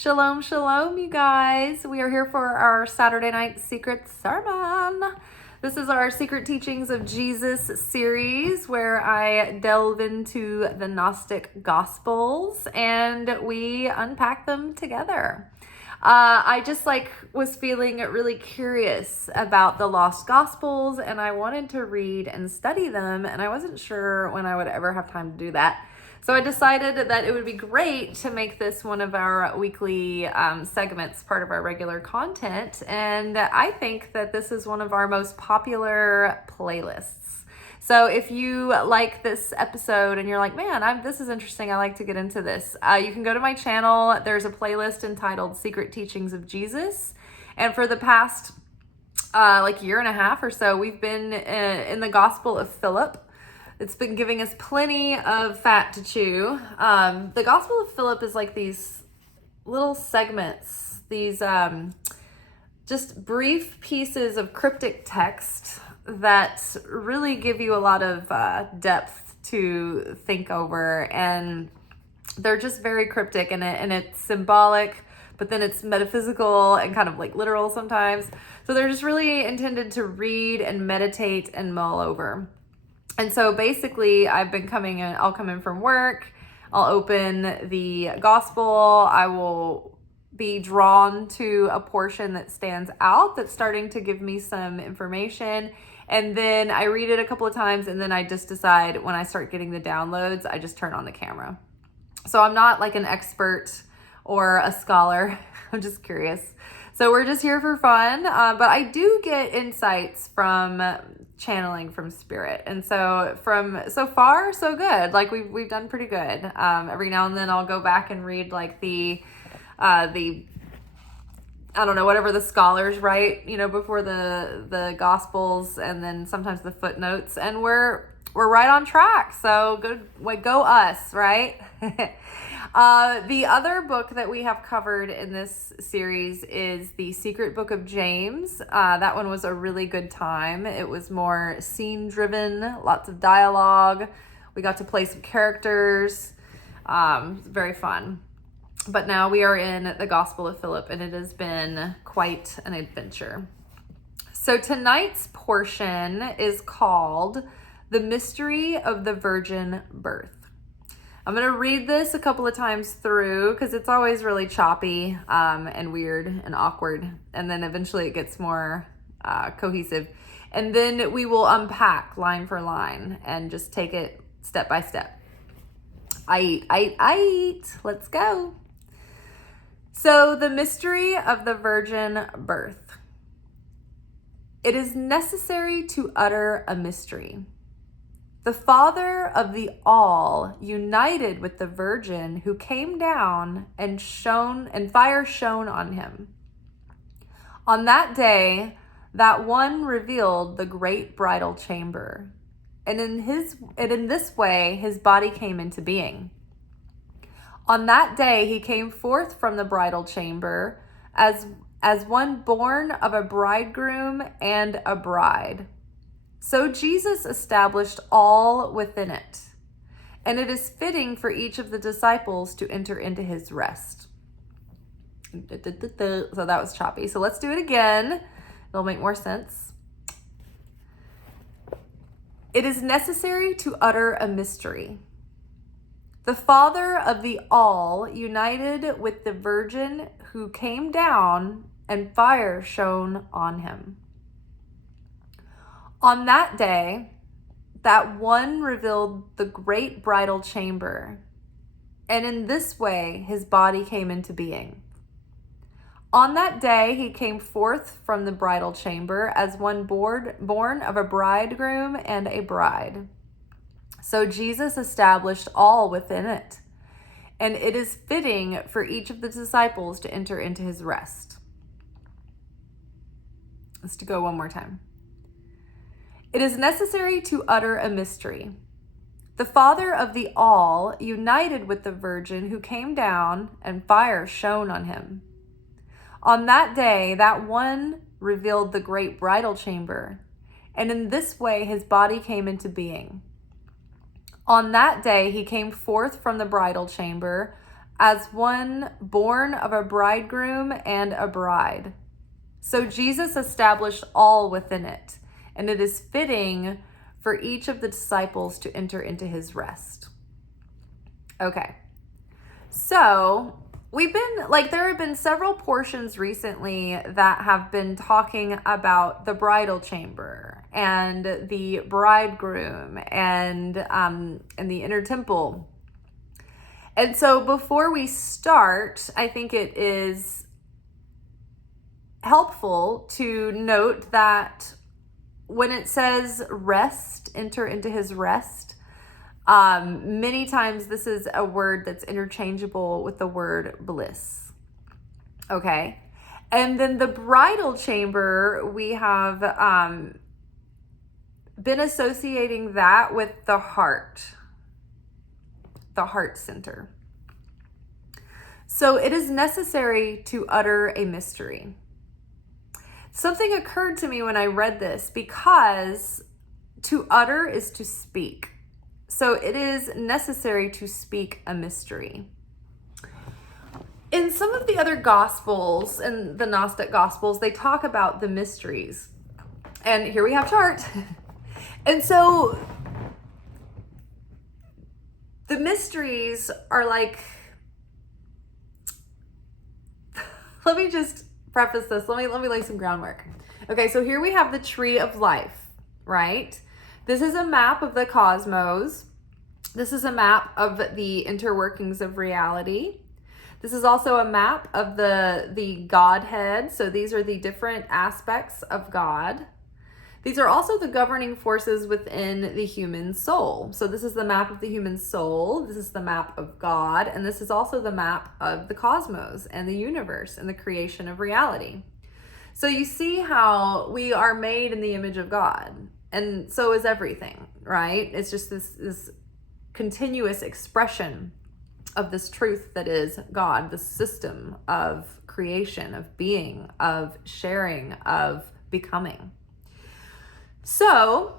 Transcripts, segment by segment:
Shalom, shalom, you guys. We are here for our Saturday night secret sermon. This is our Secret Teachings of Jesus series where I delve into the Gnostic Gospels and we unpack them together. I just was feeling really curious about the lost Gospels and I wanted to read and study them, and I wasn't sure when I would ever have time to do that. So I decided that it would be great to make this one of our weekly segments, part of our regular content. And I think that this is one of our most popular playlists. So if you like this episode and you're like, man, this is interesting, I like to get into this, you can go to my channel. There's a playlist entitled Secret Teachings of Jesus. And for the past year and a half or so, we've been in the Gospel of Philip. It's been giving us plenty of fat to chew. The Gospel of Philip is like these little segments, these just brief pieces of cryptic text that really give you a lot of depth to think over. And they're just very cryptic, and it's symbolic, but then it's metaphysical and kind of like literal sometimes. So they're just really intended to read and meditate and mull over. And so basically I've been I'll come in from work, I'll open the gospel, I will be drawn to a portion that stands out that's starting to give me some information. And then I read it a couple of times, and then I just decide when I start getting the downloads, I just turn on the camera. So I'm not like an expert or a scholar, I'm just curious. So we're just here for fun, but I do get insights from channeling from spirit, and so far so good. Like we've done pretty good. Every now and then I'll go back and read like the I don't know, whatever the scholars write, before the gospels, and then sometimes the footnotes, and we're right on track. So go us, right? The other book that we have covered in this series is the Secret Book of James. That one was a really good time. It was more scene driven, lots of dialogue. We got to play some characters. Very fun. But now we are in the Gospel of Philip, and it has been quite an adventure. So tonight's portion is called The Mystery of the Virgin Birth. I'm going to read this a couple of times through because it's always really choppy and weird and awkward. And then eventually it gets more cohesive. And then we will unpack line for line and just take it step by step. I eat. Let's go. So the mystery of the virgin birth. It is necessary to utter a mystery. The Father of the All united with the Virgin who came down and fire shone on him. On that day, that one revealed the great bridal chamber, and in this way his body came into being. On that day he came forth from the bridal chamber as one born of a bridegroom and a bride. So Jesus established all within it, and it is fitting for each of the disciples to enter into his rest. So that was choppy. So let's do it again. It'll make more sense. It is necessary to utter a mystery. The Father of the All united with the Virgin who came down, and fire shone on him. On that day, that one revealed the great bridal chamber, and in this way his body came into being. On that day he came forth from the bridal chamber as one born of a bridegroom and a bride. So Jesus established all within it, and it is fitting for each of the disciples to enter into his rest. Let's go one more time. It is necessary to utter a mystery. The Father of the All united with the Virgin who came down, and fire shone on him. On that day, that one revealed the great bridal chamber, and in this way his body came into being. On that day he came forth from the bridal chamber as one born of a bridegroom and a bride. So Jesus established all within it, and it is fitting for each of the disciples to enter into his rest. Okay, so there have been several portions recently that have been talking about the bridal chamber and the bridegroom and the inner temple. And so before we start, I think it is helpful to note that when it says rest, enter into his rest, many times this is a word that's interchangeable with the word bliss. Okay. And then the bridal chamber, we have been associating that with the heart center. So it is necessary to utter a mystery. Something occurred to me when I read this, because to utter is to speak. So it is necessary to speak a mystery. In some of the other gospels, in the Gnostic gospels, they talk about the mysteries. And here we have chart. And so the mysteries are like, let me just preface this. Let me lay some groundwork. Okay, so here we have the tree of life, right? This is a map of the cosmos. This is a map of the interworkings of reality. This is also a map of the Godhead. So these are the different aspects of God. These are also the governing forces within the human soul. So this is the map of the human soul. This is the map of God. And this is also the map of the cosmos and the universe and the creation of reality. So you see how we are made in the image of God. And so is everything, right? It's just this continuous expression of this truth that is God, the system of creation, of being, of sharing, of becoming. So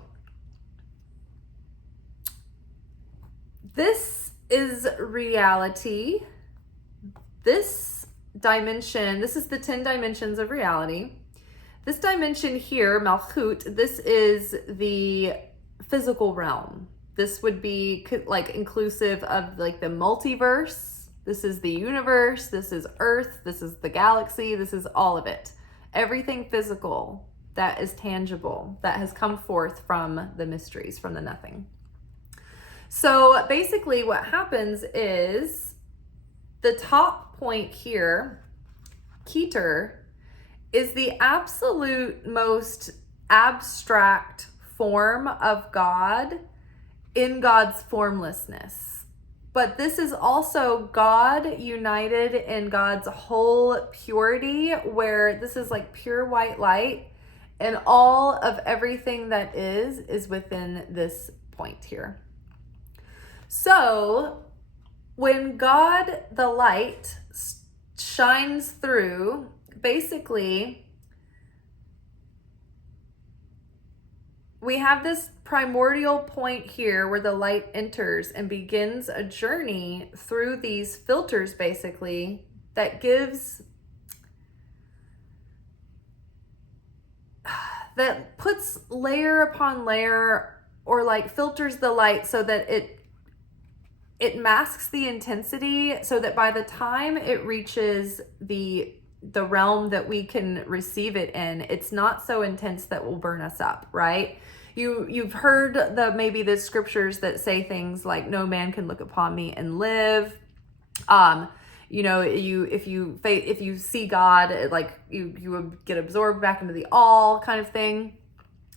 this is reality. This dimension, this is the 10 dimensions of reality. This dimension here, Malchut, this is the physical realm. This would be like inclusive of like the multiverse. This is the universe. This is Earth. This is the galaxy. This is all of it. Everything physical that is tangible, that has come forth from the mysteries, from the nothing. So basically what happens is the top point here, Keter, is the absolute most abstract form of God in God's formlessness. But this is also God united in God's whole purity, where this is like pure white light, and all of everything that is within this point here. So when God, the light, shines through, basically we have this primordial point here where the light enters and begins a journey through these filters, basically, that puts layer upon layer, or like filters the light so that it masks the intensity, so that by the time it reaches the realm that we can receive it in, it's not so intense that will burn us up, right? You've heard maybe the scriptures that say things like, no man can look upon me and live. If you see God, like you would get absorbed back into the all kind of thing.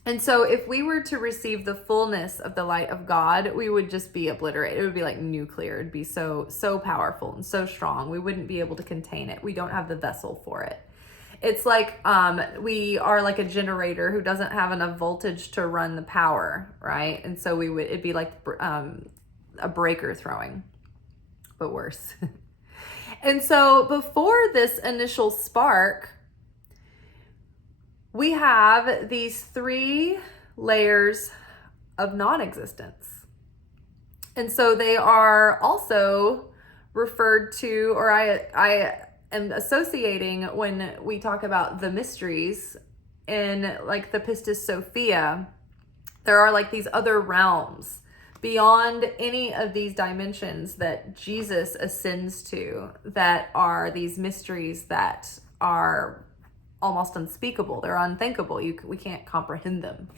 And so if we were to receive the fullness of the light of God, we would just be obliterated. It would be like nuclear. It'd be so powerful and so strong. We wouldn't be able to contain it. We don't have the vessel for it. It's like we are like a generator who doesn't have enough voltage to run the power, right? And so it'd be like a breaker throwing, but worse. And so before this initial spark, we have these 3 layers of non-existence. And so they are also referred to, or I am associating when we talk about the mysteries in like the Pistis Sophia. There are like these other realms beyond any of these dimensions that Jesus ascends to, that are these mysteries that are almost unspeakable. They're unthinkable. We can't comprehend them.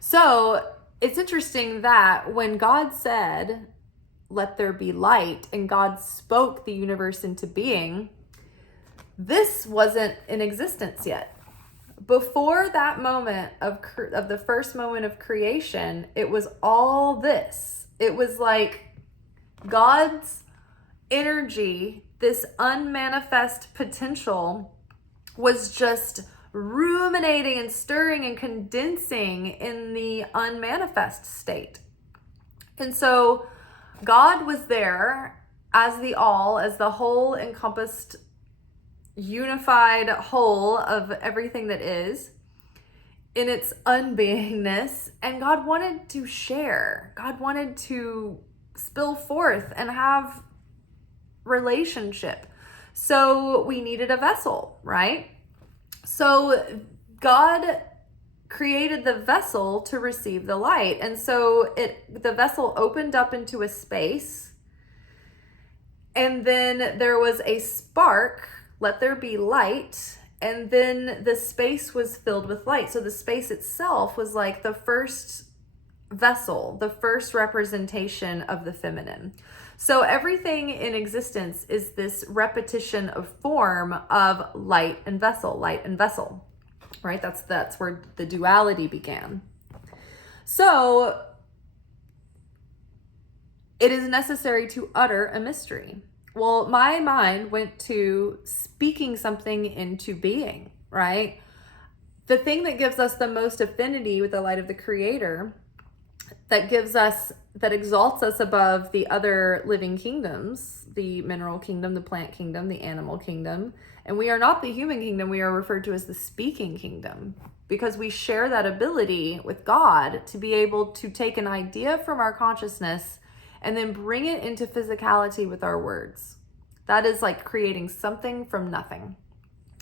So it's interesting that when God said, "Let there be light," and God spoke the universe into being, this wasn't in existence yet. Before that moment of the first moment of creation, it was all this. It was like God's energy, this unmanifest potential, was just ruminating and stirring and condensing in the unmanifest state. And so God was there as the all, as the whole encompassed, unified whole of everything that is, in its unbeingness. And God wanted to share. God wanted to spill forth and have relationship. So we needed a vessel, right? So God created the vessel to receive the light. And so the vessel opened up into a space. And then there was a spark, "Let there be light." And then the space was filled with light. So the space itself was like the first vessel, the first representation of the feminine. So everything in existence is this repetition of form of light and vessel, right? That's where the duality began. So it is necessary to utter a mystery. Well, my mind went to speaking something into being, right? The thing that gives us the most affinity with the light of the Creator, that exalts us above the other living kingdoms, the mineral kingdom, the plant kingdom, the animal kingdom. And we are not the human kingdom. We are referred to as the speaking kingdom, because we share that ability with God to be able to take an idea from our consciousness and then bring it into physicality with our words. That is like creating something from nothing.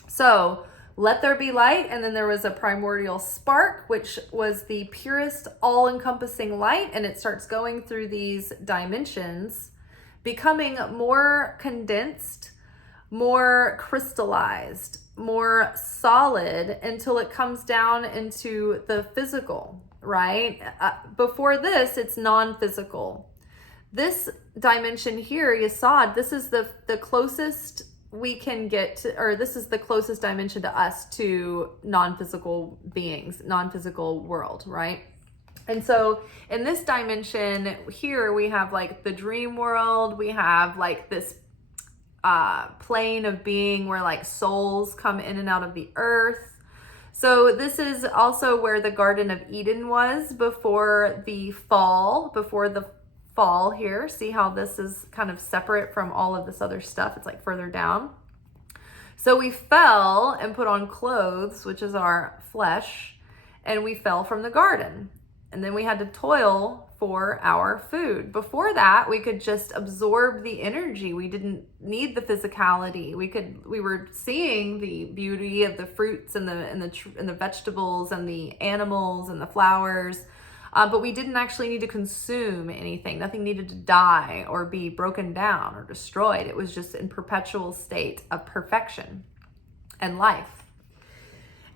So let there be light, and then there was a primordial spark, which was the purest, all-encompassing light, and it starts going through these dimensions, becoming more condensed, more crystallized, more solid, until it comes down into the physical, right? Before this, it's non-physical. This dimension here, Yesod, this is the closest we can get to, or this is the closest dimension to us, to non-physical beings, non-physical world, right? And so in this dimension here, we have like the dream world. We have like this plane of being where like souls come in and out of the earth. So this is also where the Garden of Eden was before the fall, here. See how this is kind of separate from all of this other stuff? It's like further down. So we fell and put on clothes, which is our flesh, and we fell from the garden. And then we had to toil for our food. Before that, we could just absorb the energy. We didn't need the physicality. We were seeing the beauty of the fruits and the vegetables and the animals and the flowers. But we didn't actually need to consume anything. Nothing needed to die or be broken down or destroyed. It was just in perpetual state of perfection and life.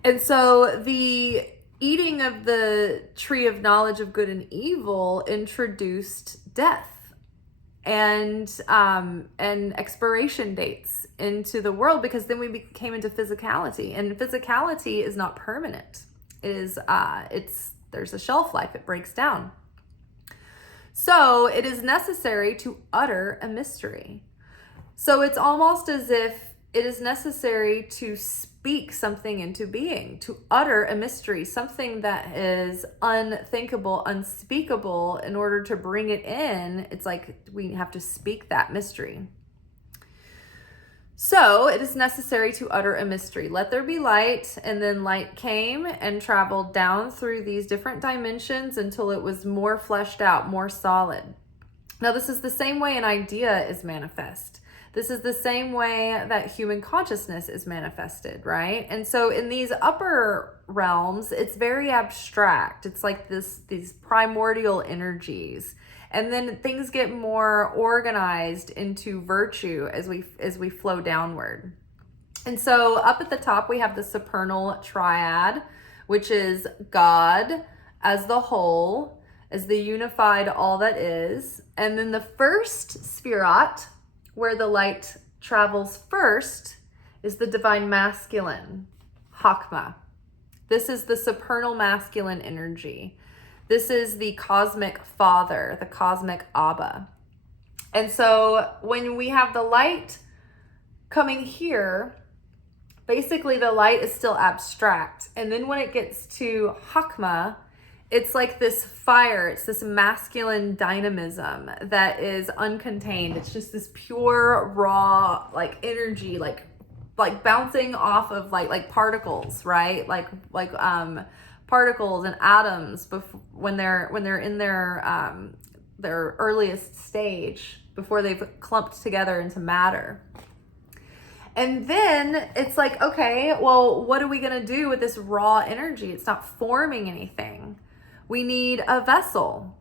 And so the eating of the tree of knowledge of good and evil introduced death and expiration dates into the world, because then we came into physicality, and physicality is not permanent. It is there's a shelf life. It breaks down. So it is necessary to utter a mystery. So it's almost as if it is necessary to speak something into being, to utter a mystery, something that is unthinkable, unspeakable. In order to bring it in, it's like we have to speak that mystery. So it is necessary to utter a mystery. Let there be light, and then light came and traveled down through these different dimensions until it was more fleshed out, more solid. Now, this is the same way an idea is manifest. This is the same way that human consciousness is manifested, right? And so in these upper realms, it's very abstract. It's like these primordial energies. And then things get more organized into virtue as we flow downward. And so up at the top, we have the supernal triad, which is God as the whole, as the unified all that is. And then the first spherat, where the light travels first, is the divine masculine, Chakma. This is the supernal masculine energy. This is the cosmic father, the cosmic Abba. And so when we have the light coming here, basically the light is still abstract. And then when it gets to Chakma, it's like this fire, it's this masculine dynamism that is uncontained. It's just this pure, raw, like energy, like bouncing off of like particles, right? Like particles and atoms when they're in their earliest stage, before they've clumped together into matter. And then it's like, okay, well, what are we gonna do with this raw energy? It's not forming anything. We need a vessel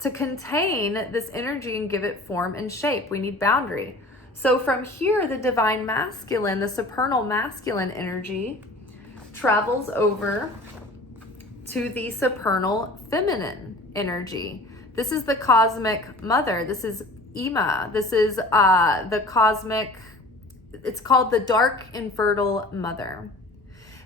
to contain this energy and give it form and shape. We need boundary. So from here, the divine masculine, the supernal masculine energy, travels over to the supernal feminine energy. This is the cosmic mother. This is Ima. This is the cosmic, it's called the dark infertile mother,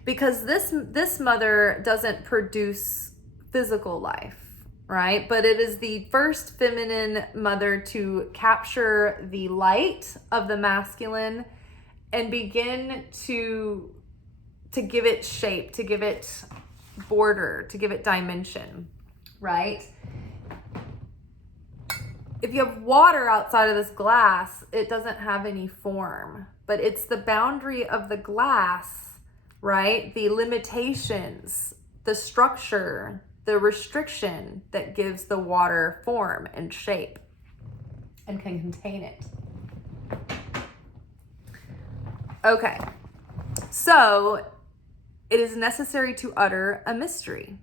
because this mother doesn't produce physical life, right? But it is the first feminine mother to capture the light of the masculine and begin to give it shape, to give it border, to give it dimension, right? If you have water outside of this glass, it doesn't have any form, but it's the boundary of the glass, right? The limitations, the structure, the restriction that gives the water form and shape and can contain it. Okay, so it is necessary to utter a mystery.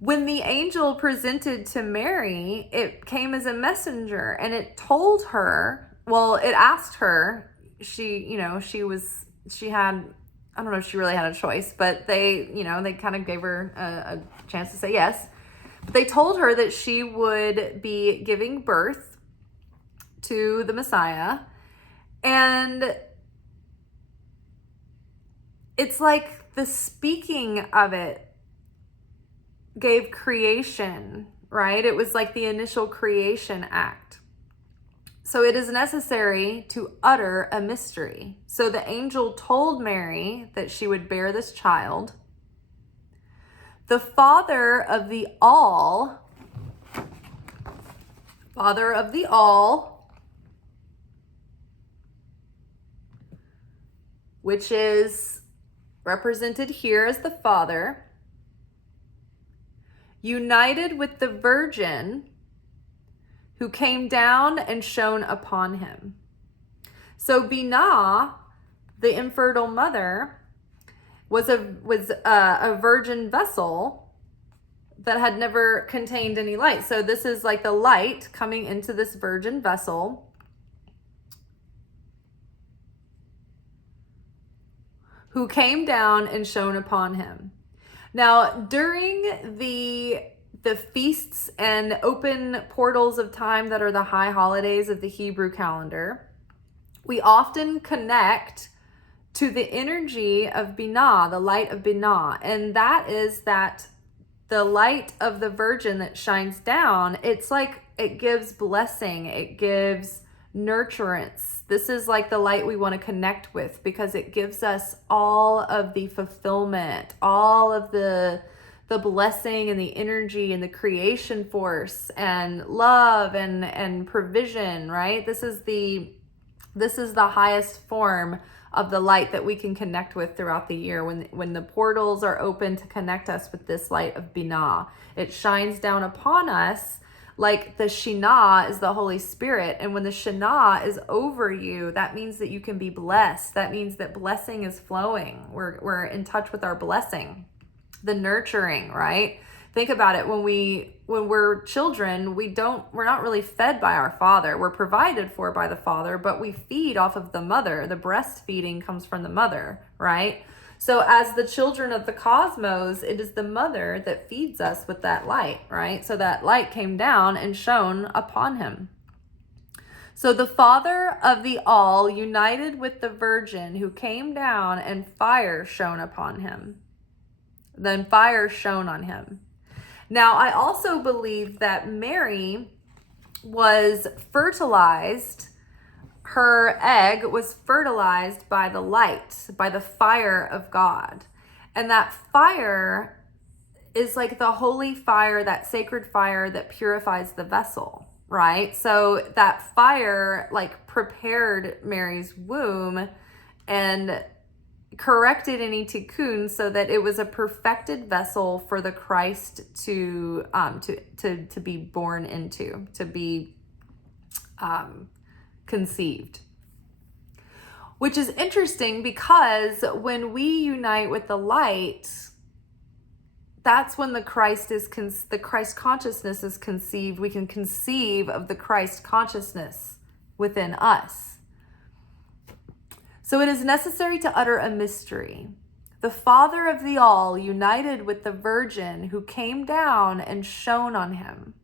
When the angel presented to Mary, it came as a messenger, and it told her, well, it asked her, she had, I don't know if she really had a choice, but they kind of gave her a chance to say yes. But they told her that she would be giving birth to the Messiah. And it's like the speaking of it gave creation, right? It was like the initial creation act. So it is necessary to utter a mystery. So the angel told Mary that she would bear this child. The Father of the All, which is represented here as the Father, united with the Virgin who came down and shone upon him. So Binah, the infertile mother, was a virgin vessel that had never contained any light. So this is like the light coming into this virgin vessel, who came down and shone upon him. Now, during the feasts and open portals of time that are the high holidays of the Hebrew calendar, we often connect to the energy of Binah, the light of Binah. And that is that the light of the Virgin that shines down, it's like it gives blessing, it gives nurturance. This is like the light we want to connect with, because it gives us all of the fulfillment, all of the blessing and the energy and the creation force and love and provision, right? This is the highest form of the light that we can connect with throughout the year, when the portals are open to connect us with this light of Binah. It shines down upon us like the Shina is the Holy Spirit. And when the Shina is over you, that means that you can be blessed. That means that blessing is flowing. We're in touch with our blessing, the nurturing, right? Think about it. When we're children, we're not really fed by our father. We're provided for by the father, but we feed off of the mother. The breastfeeding comes from the mother, right? So as the children of the cosmos, it is the mother that feeds us with that light, right? So that light came down and shone upon him. So the Father of the All united with the Virgin who came down, and fire shone upon him. Then fire shone on him. Now, I also believe that Mary was fertilized. Her egg was fertilized by the light, by the fire of God. And that fire is like the holy fire, that sacred fire that purifies the vessel, right? So that fire like prepared Mary's womb and corrected any tikkun so that it was a perfected vessel for the Christ to be born into, to be conceived. Which is interesting because when we unite with the light, that's when the Christ consciousness is conceived. We can conceive of the Christ consciousness within us. So it is necessary to utter a mystery. The Father of the All united with the Virgin who came down and shone on him.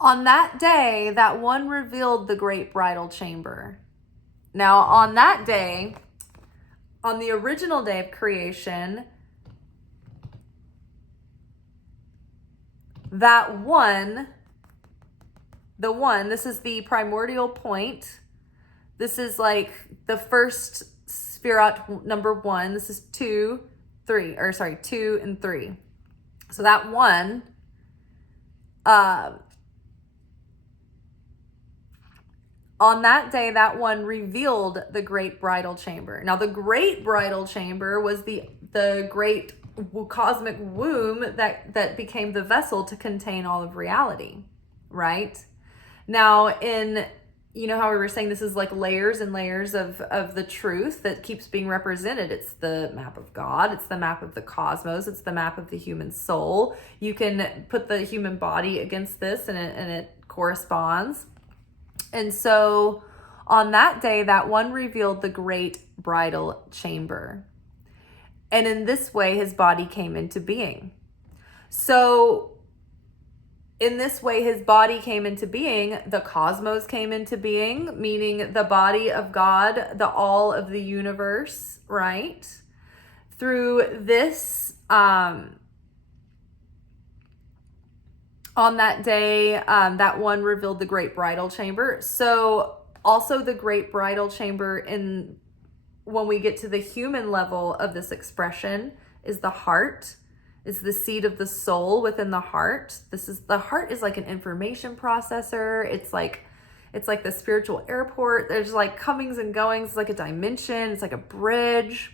On that day, that one revealed the great bridal chamber. Now, on that day, on the original day of creation, that one, this is the primordial point. This is like the first Sphirot, number 1. This is 2 and 3. So that one, on that day, that one revealed the great bridal chamber. Now, the great bridal chamber was the great cosmic womb that became the vessel to contain all of reality, right? Now, you know how we were saying this is like layers and layers of the truth that keeps being represented. It's the map of God. It's the map of the cosmos. It's the map of the human soul. You can put the human body against this and it corresponds. And so on that day, that one revealed the great bridal chamber. And in this way, his body came into being. So in this way, his body came into being, the cosmos came into being, meaning the body of God, the all of the universe, right? Through this, on that day, that one revealed the great bridal chamber. So also the great bridal chamber, when we get to the human level of this expression, is the heart, is the seat of the soul within the heart. The heart is like an information processor. It's like the spiritual airport. There's like comings and goings. It's like a dimension. It's like a bridge.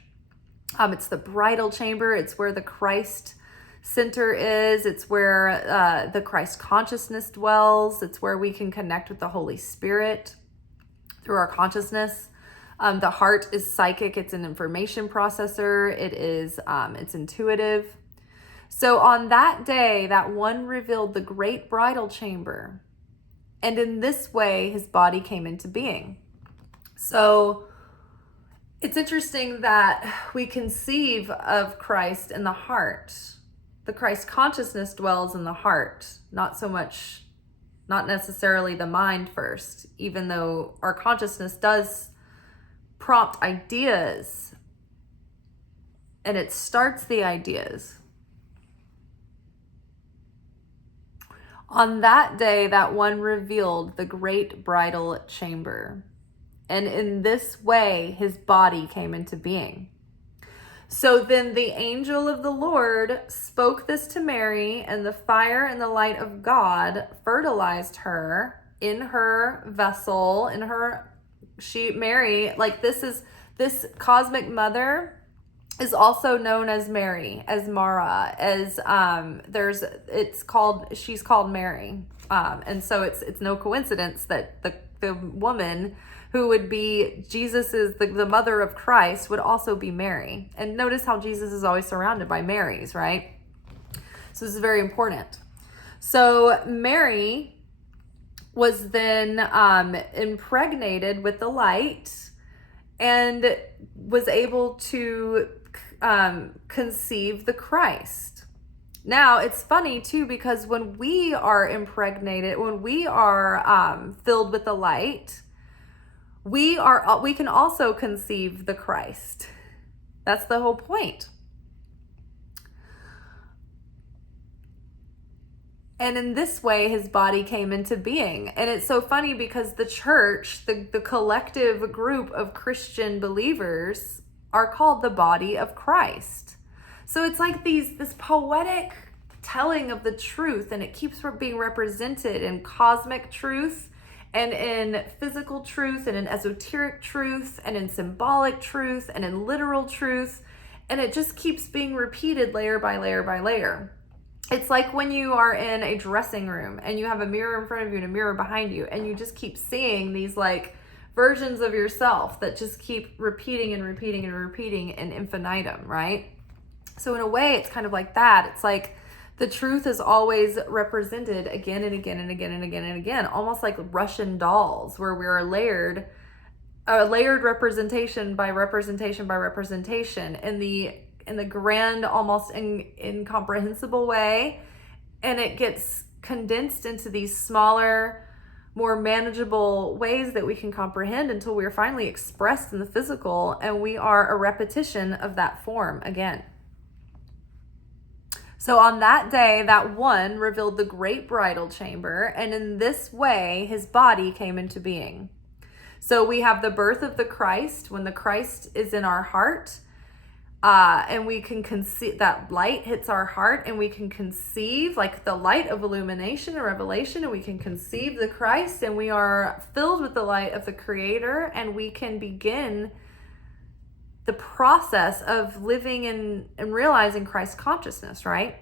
It's the bridal chamber. It's where the Christ center is. It's where the Christ consciousness dwells. It's where we can connect with the Holy Spirit through our consciousness. The heart is psychic. It's an information processor. It's intuitive. So on that day, that one revealed the great bridal chamber. And in this way, his body came into being. So it's interesting that we conceive of Christ in the heart. The Christ consciousness dwells in the heart, not necessarily the mind first, even though our consciousness does prompt ideas and it starts the ideas. On that day, that one revealed the great bridal chamber. And in this way, his body came into being. So then the angel of the Lord spoke this to Mary, and the fire and the light of God fertilized her in her vessel, Mary, like this cosmic mother is also known as Mary, as Mara, as she's called Mary. And so it's no coincidence that the woman who would be the mother of Christ would also be Mary. And notice how Jesus is always surrounded by Marys, right? So this is very important. So Mary was then impregnated with the light and was able to conceive the Christ. Now, it's funny too, because when we are impregnated, when we are filled with the light, we can also conceive the Christ. That's the whole point. And in this way, his body came into being. And it's so funny because the church, the collective group of Christian believers, are called the body of Christ. So it's like this poetic telling of the truth, and it keeps being represented in cosmic truth and in physical truth and in esoteric truth and in symbolic truth and in literal truth. And it just keeps being repeated layer by layer by layer. It's like when you are in a dressing room and you have a mirror in front of you and a mirror behind you, and you just keep seeing these like versions of yourself that just keep repeating and repeating and repeating in infinitum, right? So in a way, it's kind of like that. It's like the truth is always represented again and again and again and again and again, almost like Russian dolls, where we are layered representation by representation by representation in the grand, almost incomprehensible way, and it gets condensed into these smaller, more manageable ways that we can comprehend until we are finally expressed in the physical, and we are a repetition of that form again. So on that day, that one revealed the great bridal chamber, and in this way, his body came into being. So we have the birth of the Christ, when the Christ is in our heart, and we can conceive, that light hits our heart, and we can conceive like the light of illumination and revelation, and we can conceive the Christ, and we are filled with the light of the Creator, and we can begin the process of living and realizing Christ consciousness, right?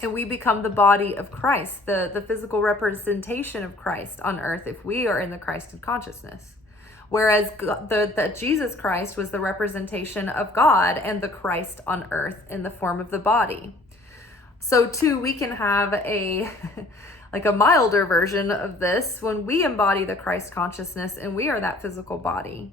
And we become the body of Christ, the physical representation of Christ on earth if we are in the Christ of consciousness. Whereas that Jesus Christ was the representation of God and the Christ on earth in the form of the body. So too, we can have a milder version of this when we embody the Christ consciousness and we are that physical body.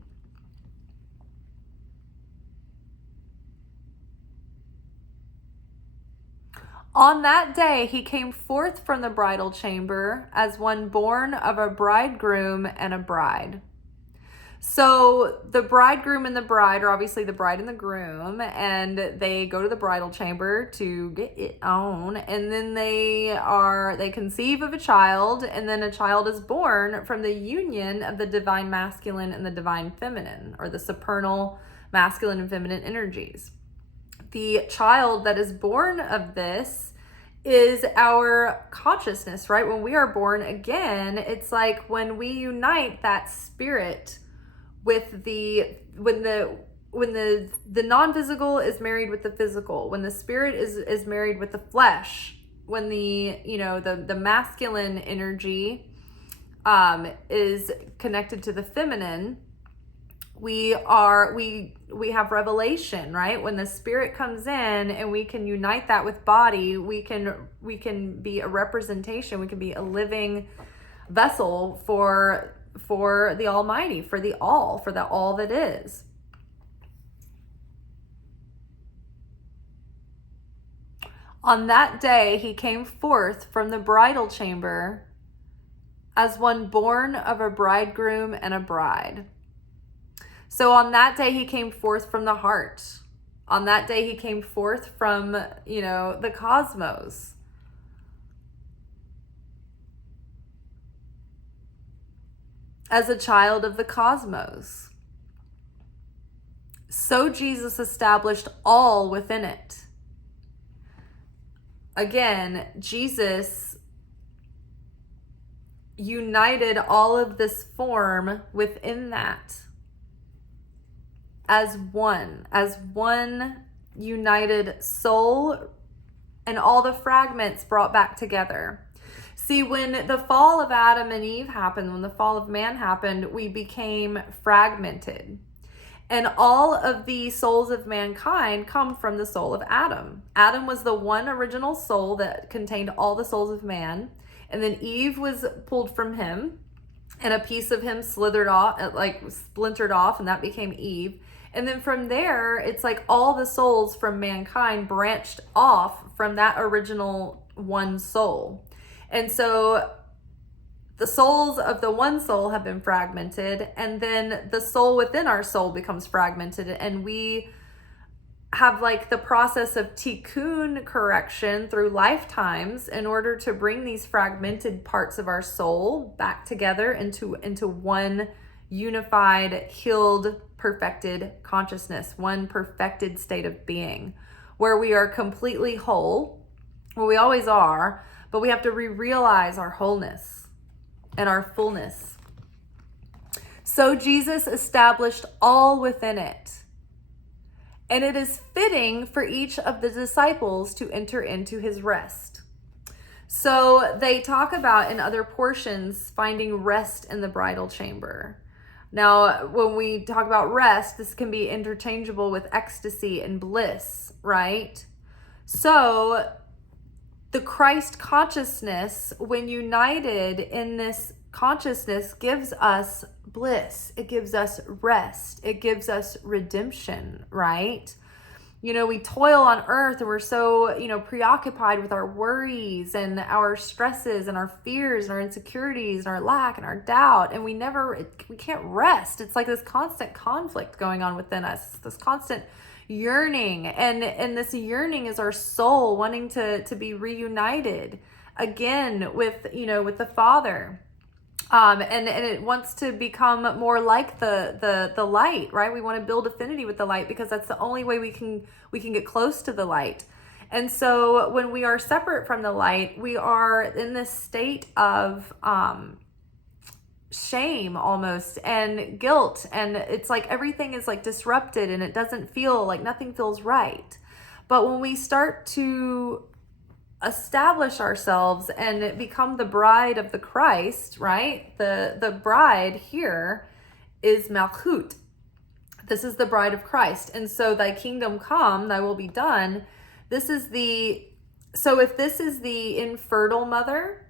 On that day, he came forth from the bridal chamber as one born of a bridegroom and a bride. So the bridegroom and the bride are obviously the bride and the groom, and they go to the bridal chamber to get it on, and then they conceive of a child, and then a child is born from the union of the divine masculine and the divine feminine, or the supernal masculine and feminine energies. The child that is born of this is our consciousness, right? When we are born again, it's like when we unite that spirit with when the non-physical is married with the physical, when the spirit is married with the flesh, when the masculine energy is connected to the feminine, we have revelation, right? When the spirit comes in and we can unite that with body, we can be a representation, we can be a living vessel for the Almighty, for the all that is. On that day, he came forth from the bridal chamber as one born of a bridegroom and a bride. So on that day, he came forth from the heart. On that day, he came forth from, the cosmos. As a child of the cosmos. So Jesus established all within it. Again, Jesus united all of this form within that as one united soul, and all the fragments brought back together. See, when the fall of Adam and Eve happened, when the fall of man happened, we became fragmented. And all of the souls of mankind come from the soul of Adam. Adam was the one original soul that contained all the souls of man. And then Eve was pulled from him, and a piece of him splintered off, and that became Eve. And then from there, it's like all the souls from mankind branched off from that original one soul. And so the souls of the one soul have been fragmented, and then the soul within our soul becomes fragmented, and we have like the process of Tikkune correction through lifetimes in order to bring these fragmented parts of our soul back together into one unified, healed, perfected consciousness, one perfected state of being where we are completely whole. Well, we always are, but we have to realize our wholeness and our fullness. So Jesus established all within it. And it is fitting for each of the disciples to enter into his rest. So they talk about in other portions finding rest in the bridal chamber. Now, when we talk about rest, this can be interchangeable with ecstasy and bliss, right? So the Christ consciousness, when united in this consciousness, gives us bliss. It gives us rest. It gives us redemption, right? You know, we toil on earth and we're so, preoccupied with our worries and our stresses and our fears and our insecurities and our lack and our doubt. And we can't rest. It's like this constant conflict going on within us, this constant yearning. And this yearning is our soul wanting to be reunited again with the Father. And it wants to become more like the light, right? We want to build affinity with the light because that's the only way we can get close to the light. And so when we are separate from the light, we are in this state of shame almost and guilt, and it's like everything is like disrupted and it doesn't feel like, nothing feels right. But when we start to establish ourselves and become the bride of the Christ, right? The bride here is Malchut. This is the bride of Christ. And so thy kingdom come, thy will be done. So if this is the infertile mother,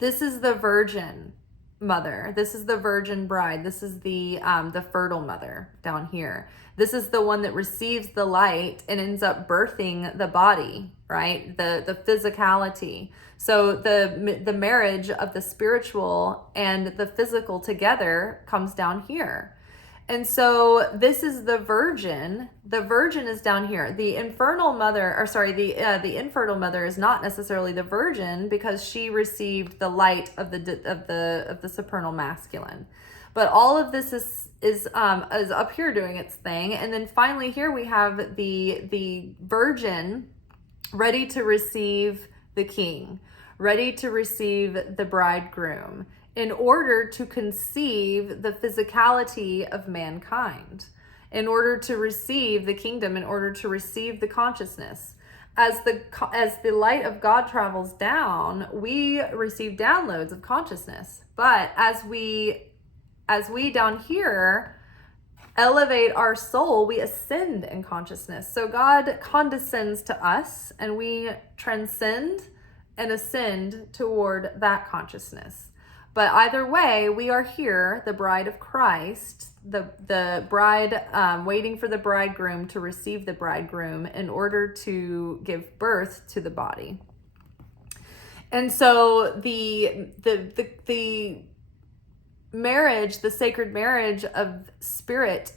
this is the virgin mother. This is the virgin bride. This is the fertile mother down here. This is the one that receives the light and ends up birthing the body, right? The physicality. So the marriage of the spiritual and the physical together comes down here. And so this is the virgin. The virgin is down here. The infertile mother is not necessarily the virgin because she received the light of the supernal masculine. But all of this is up here doing its thing. And then finally here we have the virgin ready to receive the king, ready to receive the bridegroom, in order to conceive the physicality of mankind, in order to receive the kingdom, in order to receive the consciousness. As the light of God travels down, we receive downloads of consciousness. But as we down here elevate our soul, we ascend in consciousness. So God condescends to us and we transcend and ascend toward that consciousness. But either way, we are here, the bride of Christ, the bride waiting for the bridegroom to receive the bridegroom in order to give birth to the body. And so the marriage, the sacred marriage of spirit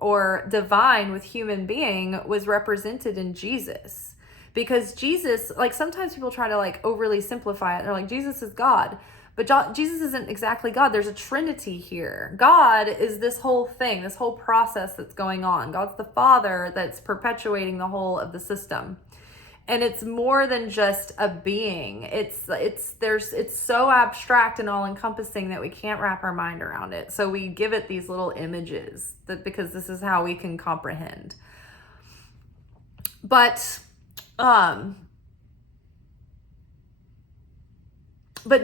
or divine with human being was represented in Jesus. Because Jesus, like sometimes people try to like overly simplify it. They're like, Jesus is God. But Jesus isn't exactly God. There's a Trinity here. God is this whole thing, this whole process that's going on. God's the Father that's perpetuating the whole of the system. And it's more than just a being. It's so abstract and all encompassing that we can't wrap our mind around it. So we give it these little images because this is how we can comprehend. But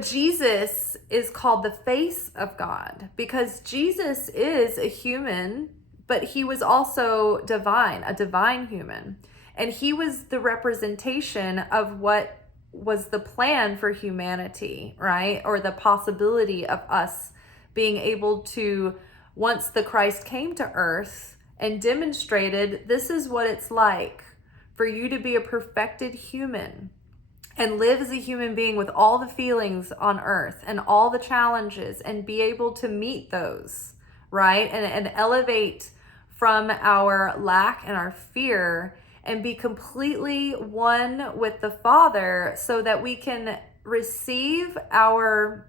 Jesus is called the face of God because Jesus is a human, but he was also divine, a divine human. And he was the representation of what was the plan for humanity, right? Or the possibility of us being able to, once the Christ came to earth and demonstrated, this is what it's like for you to be a perfected human and live as a human being with all the feelings on earth and all the challenges and be able to meet those, right? And elevate from our lack and our fear and be completely one with the Father so that we can receive that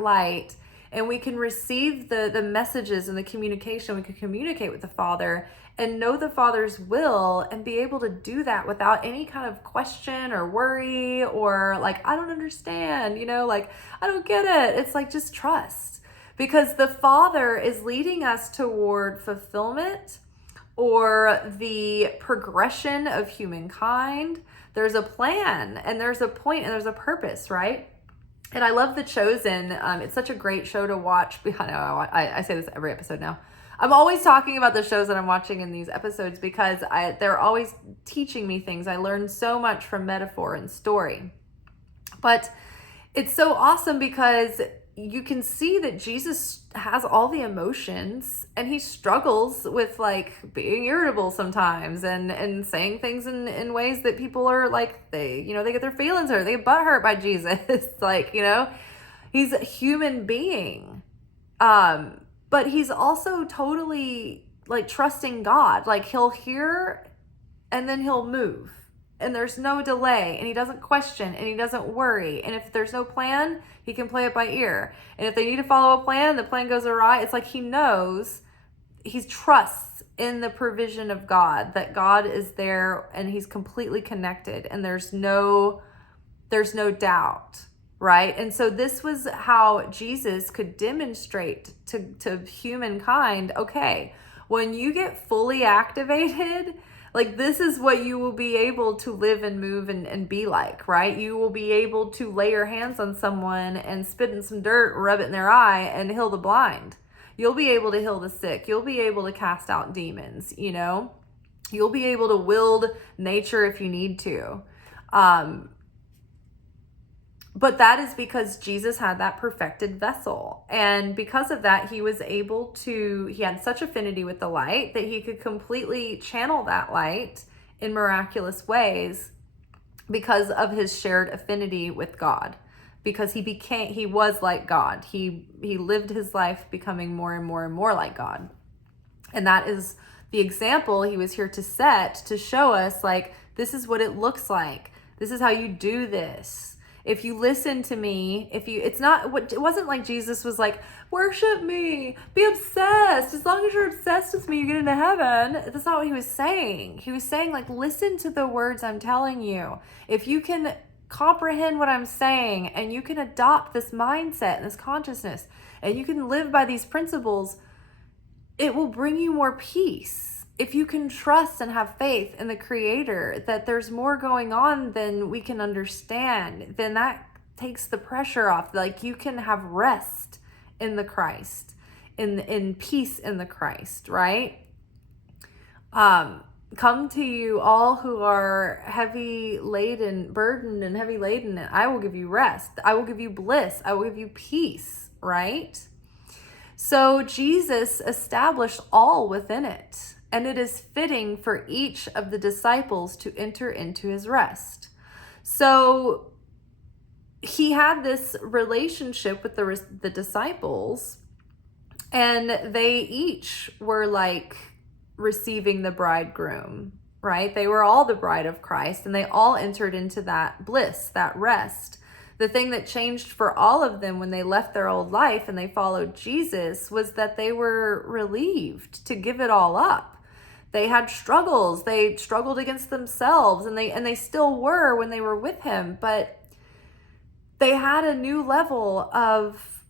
light and we can receive the messages and the communication. We can communicate with the Father and know the Father's will and be able to do that without any kind of question or worry or like, I don't understand, like, I don't get it. It's like, just trust, because the Father is leading us toward fulfillment or the progression of humankind. There's a plan and there's a point and there's a purpose, right? And I love The Chosen. It's such a great show to watch. I say this every episode now. I'm always talking about the shows that I'm watching in these episodes because they're always teaching me things. I learn so much from metaphor and story. But it's so awesome because you can see that Jesus has all the emotions and he struggles with like being irritable sometimes and saying things in ways that people are like, they get their feelings hurt, they get butt hurt by Jesus. Like, he's a human being. But he's also totally like trusting God. Like he'll hear and then he'll move. And there's no delay, and he doesn't question, and he doesn't worry. And if there's no plan, he can play it by ear. And if they need to follow a plan, the plan goes awry. It's like he knows, he trusts in the provision of God, that God is there and he's completely connected and there's no doubt, right? And so this was how Jesus could demonstrate to humankind, okay, when you get fully activated, like this is what you will be able to live and move and be like, right? You will be able to lay your hands on someone and spit in some dirt, rub it in their eye and heal the blind. You'll be able to heal the sick. You'll be able to cast out demons, You'll be able to wield nature if you need to. But that is because Jesus had that perfected vessel. And because of that, he had such affinity with the light that he could completely channel that light in miraculous ways because of his shared affinity with God. Because he was like God. He lived his life becoming more and more and more like God. And that is the example he was here to set, to show us like, this is what it looks like. This is how you do this. If you listen to me, it wasn't like Jesus was like, worship me, be obsessed. As long as you're obsessed with me, you get into heaven. That's not what he was saying. He was saying like, listen to the words I'm telling you. If you can comprehend what I'm saying and you can adopt this mindset and this consciousness and you can live by these principles, it will bring you more peace. If you can trust and have faith in the Creator, that there's more going on than we can understand, then that takes the pressure off. Like you can have rest in the Christ, in peace in the Christ, right? Come to you all who are heavy laden, burdened and heavy laden, and I will give you rest. I will give you bliss. I will give you peace, right? So Jesus established all within it. And it is fitting for each of the disciples to enter into his rest. So he had this relationship with the disciples, and they each were like receiving the bridegroom, right? They were all the bride of Christ, and they all entered into that bliss, that rest. The thing that changed for all of them when they left their old life and they followed Jesus was that they were relieved to give it all up. They had struggles. They struggled against themselves, and they still were when they were with him, but they had a new level of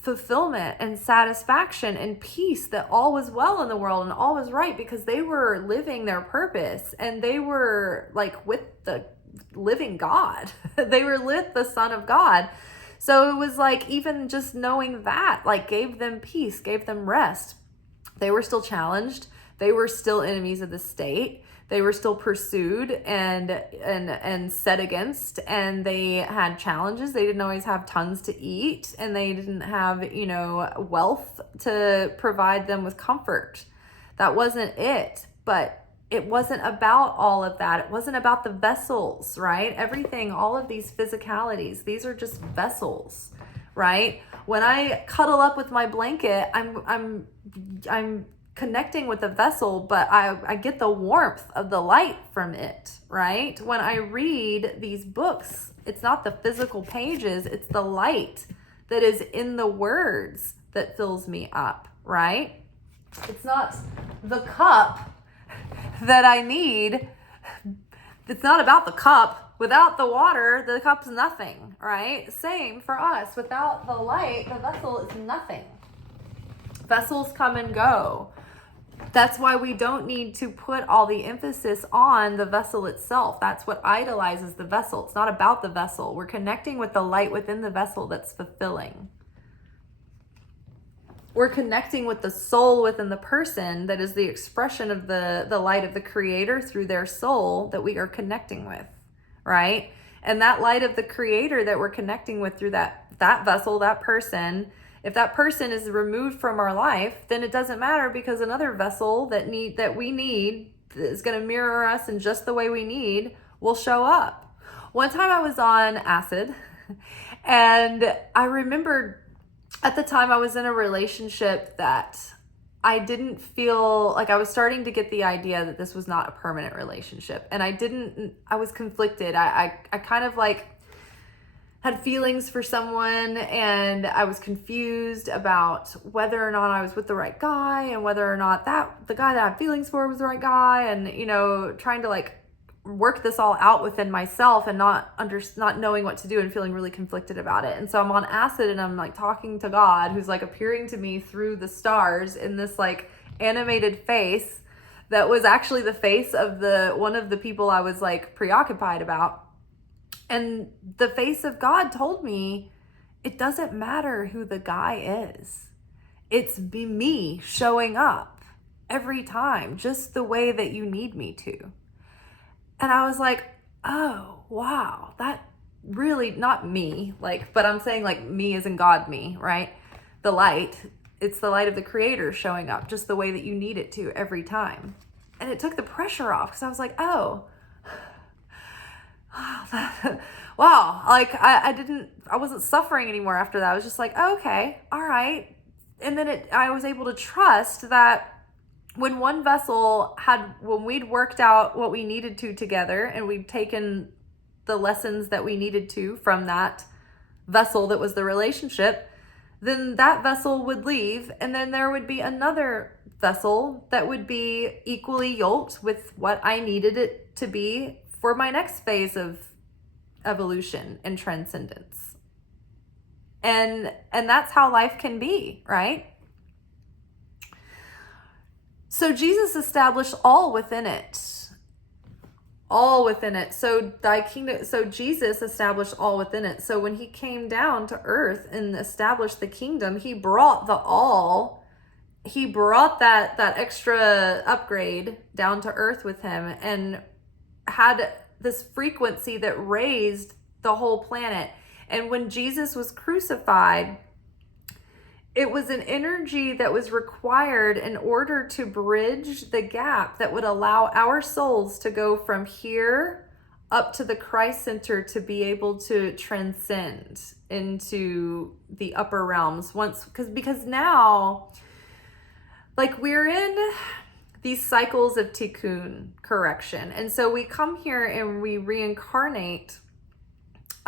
fulfillment and satisfaction and peace, that all was well in the world and all was right, because they were living their purpose, and they were like with the living God. They were with the Son of God. So it was like, even just knowing that like gave them peace, gave them rest. They were still challenged. They were still enemies of the state. They were still pursued and set against, and they had challenges. They didn't always have tons to eat, and they didn't have, wealth to provide them with comfort. That wasn't it. But it wasn't about all of that. It wasn't about the vessels, right? Everything, all of these physicalities, these are just vessels, right? When I cuddle up with my blanket, I'm connecting with the vessel, but I get the warmth of the light from it, right? When I read these books, it's not the physical pages, it's the light that is in the words that fills me up, right? It's not the cup that I need. It's not about the cup. Without the water, the cup's nothing, right? Same for us. Without the light, the vessel is nothing. Vessels come and go. That's why we don't need to put all the emphasis on the vessel itself. That's what idolizes the vessel. It's not about the vessel. We're connecting with the light within the vessel that's fulfilling. We're connecting with the soul within the person that is the expression of the light of the Creator through their soul that we are connecting with, right? And that light of the Creator that we're connecting with through that vessel, that person, if that person is removed from our life, then it doesn't matter, because another vessel that we need is going to mirror us in just the way we need will show up. One time I was on acid, and I remembered at the time I was in a relationship that I didn't feel like, I was starting to get the idea that this was not a permanent relationship. And I was conflicted. I kind of like had feelings for someone, and I was confused about whether or not I was with the right guy, and whether or not the guy that I had feelings for was the right guy, and, trying to like work this all out within myself, and not knowing what to do, and feeling really conflicted about it. And so I'm on acid, and I'm like talking to God, who's like appearing to me through the stars in this like animated face that was actually the face of one of the people I was like preoccupied about. And the face of God told me, it doesn't matter who the guy is. It's me showing up every time, just the way that you need me to. And I was like, oh, wow, that really, not me, like, but I'm saying like me as in God, me, right? The light, it's the light of the Creator showing up just the way that you need it to every time. And it took the pressure off, because I was like, oh, wow, like I wasn't suffering anymore after that. I was just like, oh, okay, all right. And then I was able to trust that when one vessel when we'd worked out what we needed to together, and we'd taken the lessons that we needed to from that vessel that was the relationship, then that vessel would leave, and then there would be another vessel that would be equally yoked with what I needed it to be for my next phase of evolution and transcendence. And that's how life can be, right? So Jesus established all within it. All within it. So thy kingdom, so Jesus established all within it. So when he came down to earth and established the kingdom, he brought the all. He brought that extra upgrade down to earth with him, and had this frequency that raised the whole planet. And when Jesus was crucified, it was an energy that was required in order to bridge the gap that would allow our souls to go from here up to the Christ center, to be able to transcend into the upper realms because now, like, we're in these cycles of Tikkune, correction. And so we come here and we reincarnate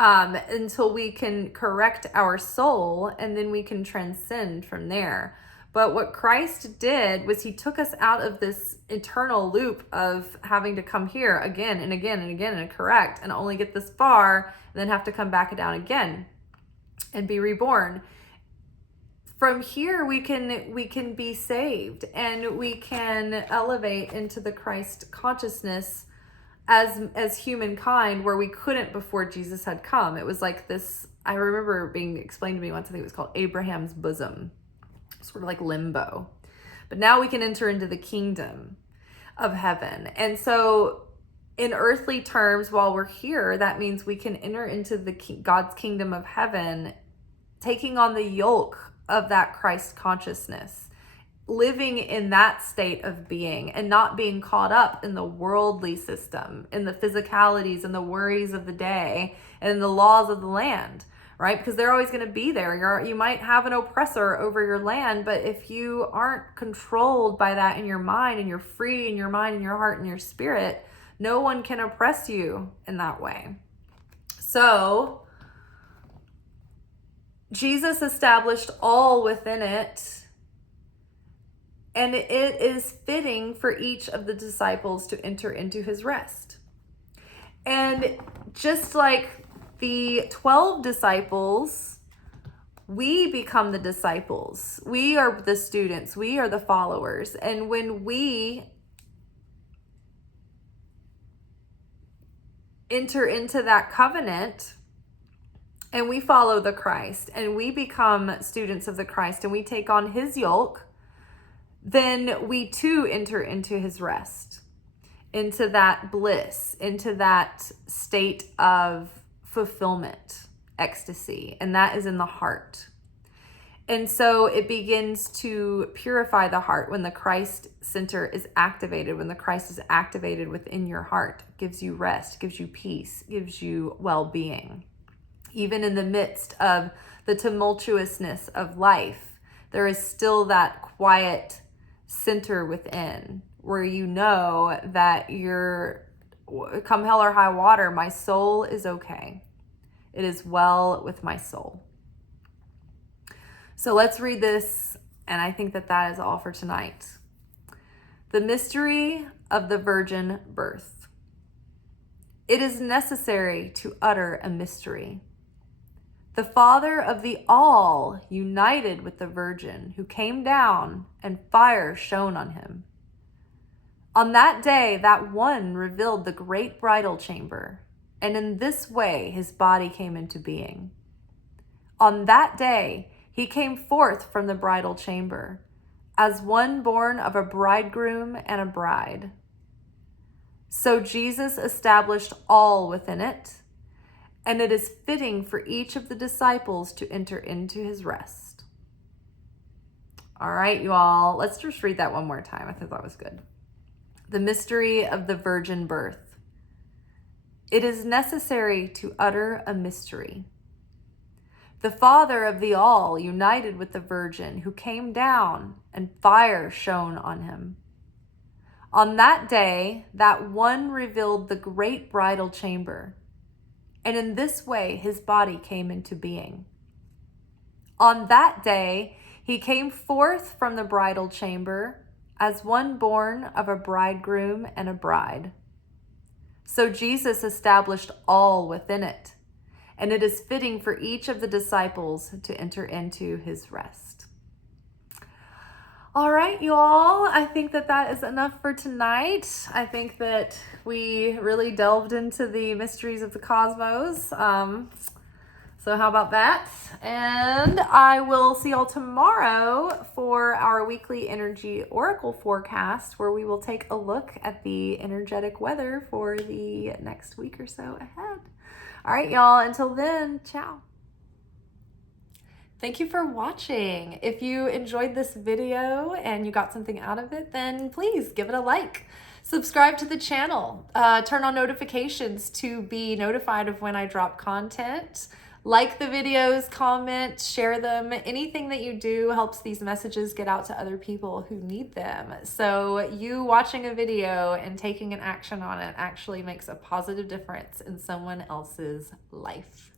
until we can correct our soul, and then we can transcend from there. But what Christ did was he took us out of this eternal loop of having to come here again and again and again and correct and only get this far and then have to come back down again and be reborn. From here, we can be saved, and we can elevate into the Christ consciousness as humankind, where we couldn't before Jesus had come. It was like this, I remember being explained to me once, I think it was called Abraham's bosom, sort of like limbo. But now we can enter into the kingdom of heaven. And so in earthly terms, while we're here, that means we can enter into God's kingdom of heaven, taking on the yoke of that Christ consciousness, living in that state of being and not being caught up in the worldly system, in the physicalities and the worries of the day and the laws of the land, right? Because they're always going to be there. You might have an oppressor over your land, but if you aren't controlled by that in your mind, and you're free in your mind and your heart and your spirit, no one can oppress you in that way. So Jesus established all within it, and it is fitting for each of the disciples to enter into his rest. And just like the 12 disciples, we become the disciples. We are the students. We are the followers. And when we enter into that covenant, and we follow the Christ, and we become students of the Christ, and we take on his yoke, then we too enter into his rest, into that bliss, into that state of fulfillment, ecstasy, and that is in the heart. And so it begins to purify the heart when the Christ center is activated, when the Christ is activated within your heart. It gives you rest, gives you peace, gives you well-being. Even in the midst of the tumultuousness of life, there is still that quiet center within where you know that you're, come hell or high water, my soul is okay. It is well with my soul. So let's read this, and I think that is all for tonight. The mystery of the virgin birth. It is necessary to utter a mystery. The Father of the All united with the Virgin, who came down, and fire shone on him. On that day, that one revealed the great bridal chamber, and in this way his body came into being. On that day, he came forth from the bridal chamber, as one born of a bridegroom and a bride. So Jesus established all within it, and it is fitting for each of the disciples to enter into his rest. All right, you all, let's just read that one more time. I thought that was good. The mystery of the virgin birth. It is necessary to utter a mystery. The Father of the All united with the Virgin, who came down, and fire shone on him. On that day, that one revealed the great bridal chamber, and in this way his body came into being. On that day, he came forth from the bridal chamber as one born of a bridegroom and a bride. So Jesus established all within it, and it is fitting for each of the disciples to enter into his rest. All right, you all, I think that is enough for tonight. I think that we really delved into the mysteries of the cosmos. So how about that? And I will see y'all tomorrow for our weekly energy oracle forecast, where we will take a look at the energetic weather for the next week or so ahead. All right, y'all, until then, ciao. Thank you for watching. If you enjoyed this video and you got something out of it, then please give it a like. Subscribe to the channel. Turn on notifications to be notified of when I drop content. Like the videos, comment, share them. Anything that you do helps these messages get out to other people who need them. So you watching a video and taking an action on it actually makes a positive difference in someone else's life.